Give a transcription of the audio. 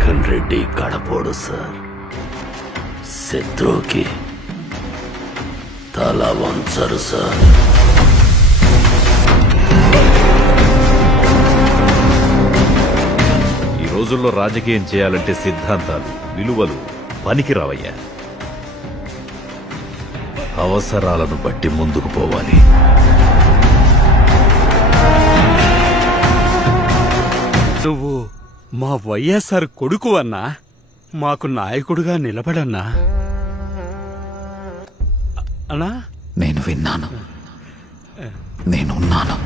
Jagan Reddy కడపోడు sir. శత్రువుకి తల వంచరు sir. ఈ రోజుల్లో రాజకీయం చేయాలంటే సిద్ధాంతాలు, విలువలు పనికిరావయ్యా. అవసరాలను బట్టి ముందుకు పోవాలి. నువ్వు మా వైఎస్ఆర్ కొడుకు అన్నా, మాకు నాయకుడుగా నిలబడన్నా. అన్నా నేను విన్నాను, నేనున్నాను.